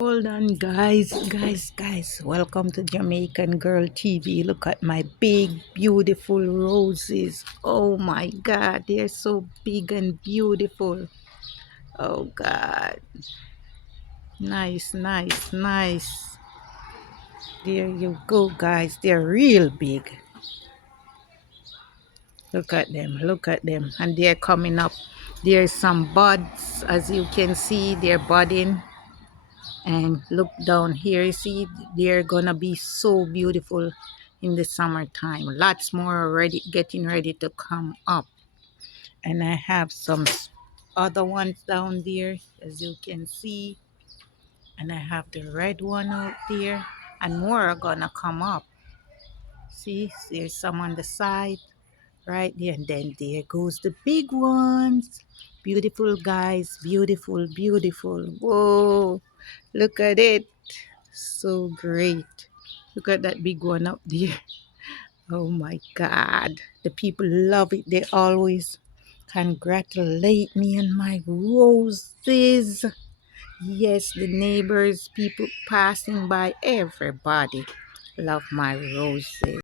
Hold on, guys. Welcome to Jamaican Girl TV. Look at my big, beautiful roses. Oh my God, they're so big and beautiful. Oh God. Nice. There you go, guys. They're real big. Look at them. And they're coming up. There's some buds, as you can see, they're budding. And look down here, you see they're gonna be so beautiful in the summertime. Lots more already getting ready to come up. And I have some other ones down there, as you can see. And I have the red one out there, and more are gonna come up. See, there's some on the side right there, and then there goes the big ones. Beautiful, guys. Beautiful. Whoa, look at it. So great. Look at that big one up there. Oh my God. The people love it. They always congratulate me on my roses. Yes, the neighbors, people passing by, everybody love my roses.